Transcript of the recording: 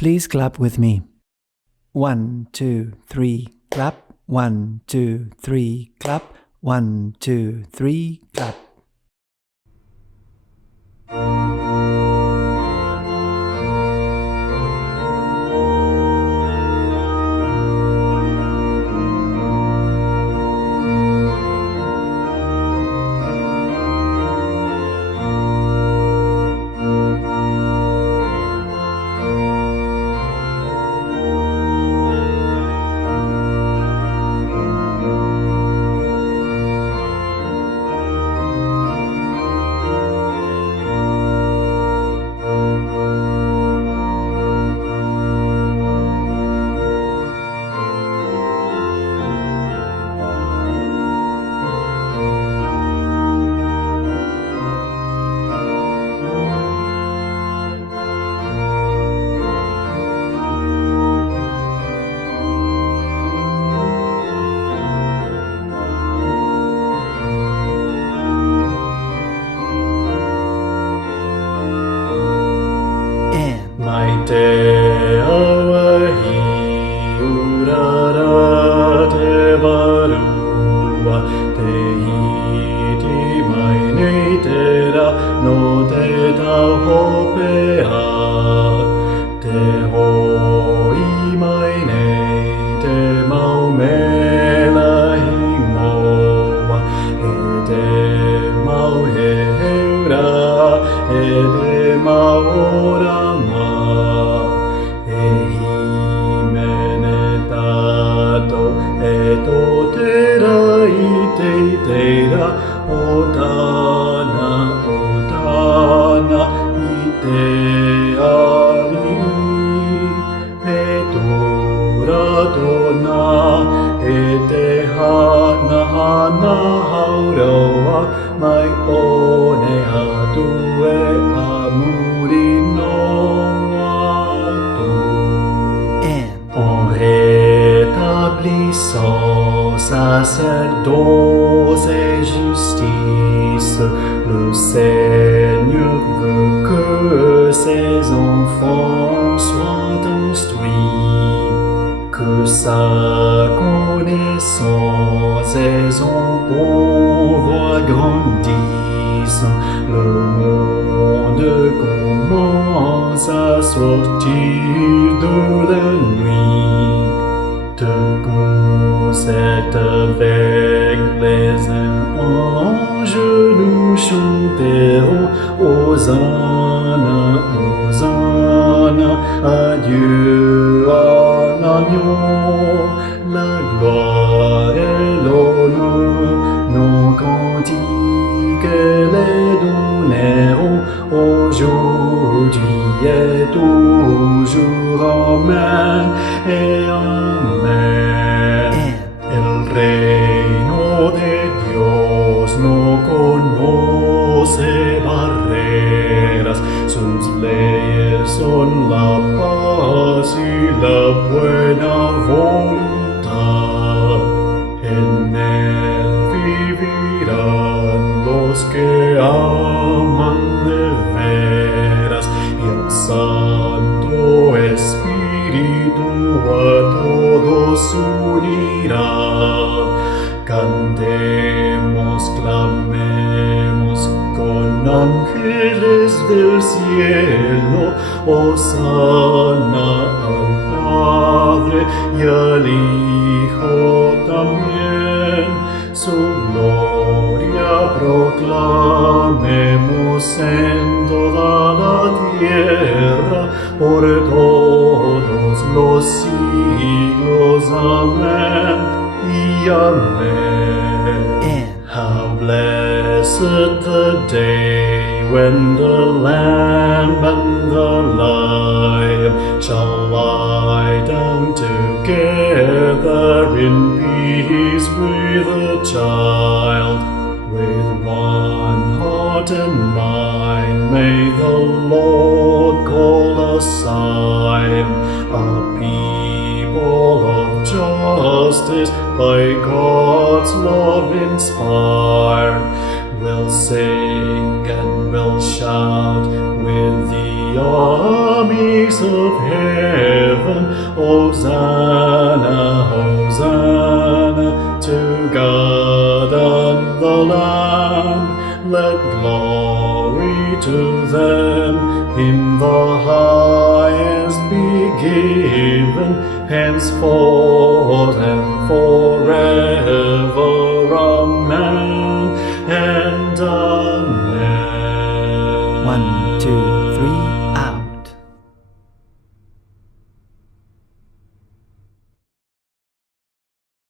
Please clap with me. 1, 2, 3, clap. 1, 2, 3, clap. 1, 2, 3, clap. Te awahi urara te varua te hiti mai nei te ra no te tau hopea te hoi mai nei te mau mela hingoa e te mau he heura e te mau ora Hosanna, Hosanna, ite ari, et ora dona, ete hana hana hauroa, mai one adue amuri noatu. En rétablissant sacerdoce et justice, le Seigneur veut que ses enfants soient instruits, que sa connaissance et son pouvoir grandissent. Le monde commence à sortir de la nuit. Te concerte avec les anges, nous chanterons Hosanna, Hosanna, adieu à l'agneau, la gloire et l'honneur, nos cantiques les donnerons aujourd'hui et toujours, amen et amen. El reino de Dios no conoce barreras, sus leyes son la paz y la buena voluntad. En él vivirán los que aman de veras y el Santo Espíritu a todos unirá. Cantemos, clamemos con ángeles del cielo, Hosanna al Padre y al Hijo también. Su gloria proclamemos en toda la tierra, por todos los siglos, amén y amen. How blessed the day when the Lamb and the Lion shall lie down together in peace with the child. With one heart and mind may the Lord call us Zion, a people of justice by God's love inspired. We'll sing and we'll shout with the armies armies of heaven, Hosanna, Hosanna, to God and the Lamb. Let glory to them in the highest be given, henceforth and forever. Amen and amen. 1, 2, 3.